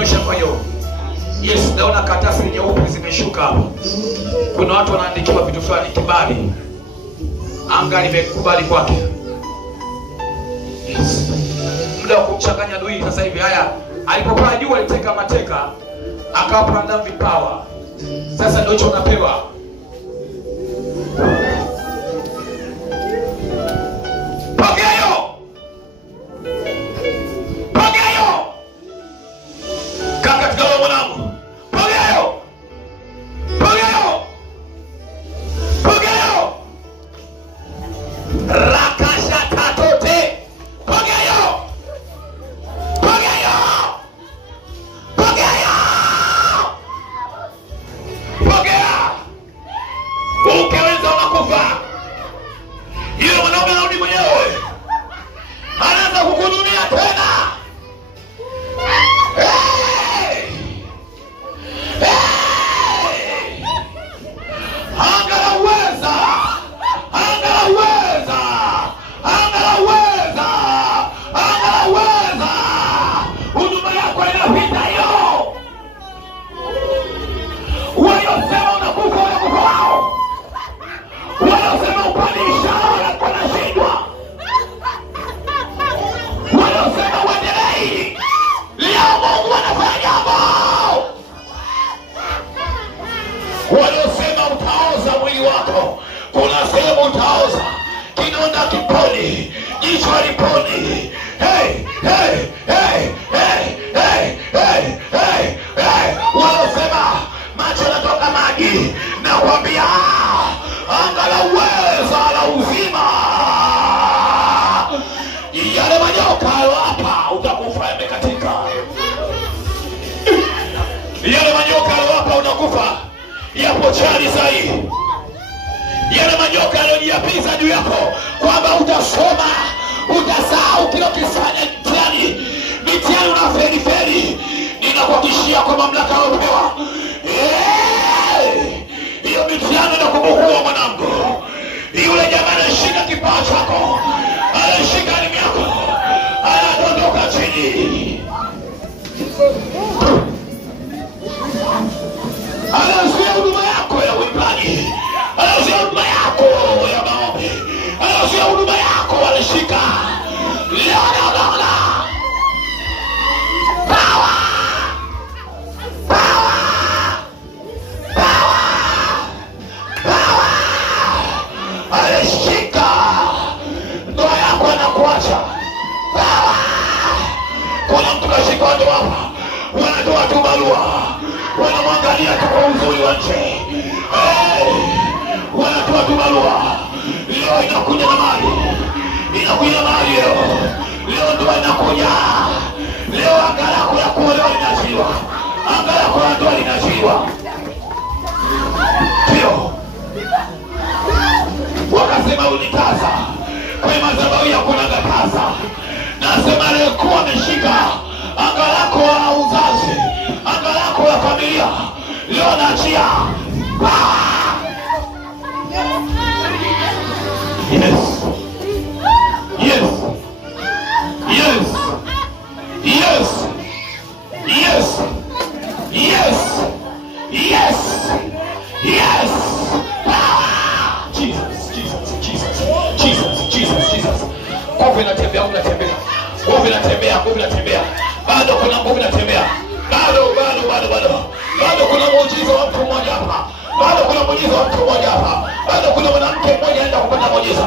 Nyosha kwa hiyo. Yes, naona karatasi nyeupe zimeshuka hapa. Kuna watu wanaandikiwa vitu fulani, kibali. Anga limekubali kwake. Yes. Muda wa kumchanganya adui sasa hivi. Haya, alipokuwa juu aliteka mateka, akawapa ndam vipawa. Sasa ndio hicho unapewa. Pokeo! Pokeo! Kaka tugawa mwanangu. Pokeo! Pokeo! Pokeo! Rakasha tatote. Pokeo! Pokeo! Pokeo! Pokea! Ukiweza unakufa. Yule mwanaume anarudi mwenyewe. Anaanza kukudunia tena. Hey! Hey! Angalaweza! Angalaweza! Angalaweza! Angalaweza! Huduma yako inapita hiyo. Waliosema unakufa wanakufa wao. Waliosema upandisha wanashindwa. Waliosema uendelei, leo Mungu anafanya jambo. Waliosema utaoza mwili wako, kuna sehemu utaoza, kidonda kiponi, jicho haliponi. Hey, hey, hey, hey, hey, hey, hey, hey. Waliosema macho yanatoka maji, nakwambia angalaweza la uzima. Yale manyoka hapa utakufa yamekatika. Yale manyoka hapa unakufa yapo chali sahi. Yale manyoka yaliyojiapiza juu yako kwamba utasoma, utasahau kile kifanya mtihani. Mtihani unafeli feli. Ninakuhakikishia kwa mamlaka uliyopewa. Hiyo mtihani inakumbukua mwanangu. Yule jamaa anashika kipawa chako, anashika elimu yako, anadondoka chini. Anazuia huduma yako ya uimbaji, anazuia huduma yako ya maombi, anazuia huduma yako anashika. Leo naona power, power, power, power. Anashika ndoa yako anakuacha. Power. Kuna mtu kashika ndoa hapa, wanatoa tu barua, wanamwangalia tu kwa uzuri wa nje. Wanatoa tu barua. Leo inakuja na mali, inakuja na mali leo. Leo ndoa inakuja. Leo anga lako ya kuolewa linashindwa, anga lako ya ndoa linashindwa. Ndio wakasema unikaza kwa madhabahu ya kunangakaza. Nasema aliyekuwa ameshika anga lako la uzazi, anga lako la familia, leo naachia. Yes. Yes. Yes. Yes. Yes. Yes. Yes. Yes. Jesus, Jesus, Jesus, Jesus, Jesus, Jesus. Nguvu inatembea, unatembea. Nguvu inatembea, nguvu inatembea. Bado kuna nguvu inatembea. Bado kuna muujiza wa mtu mmoja hapa. Bado kuna muujiza wa mtu mmoja hapa. Bado kuna mwanamke mmoja anaenda kupata muujiza.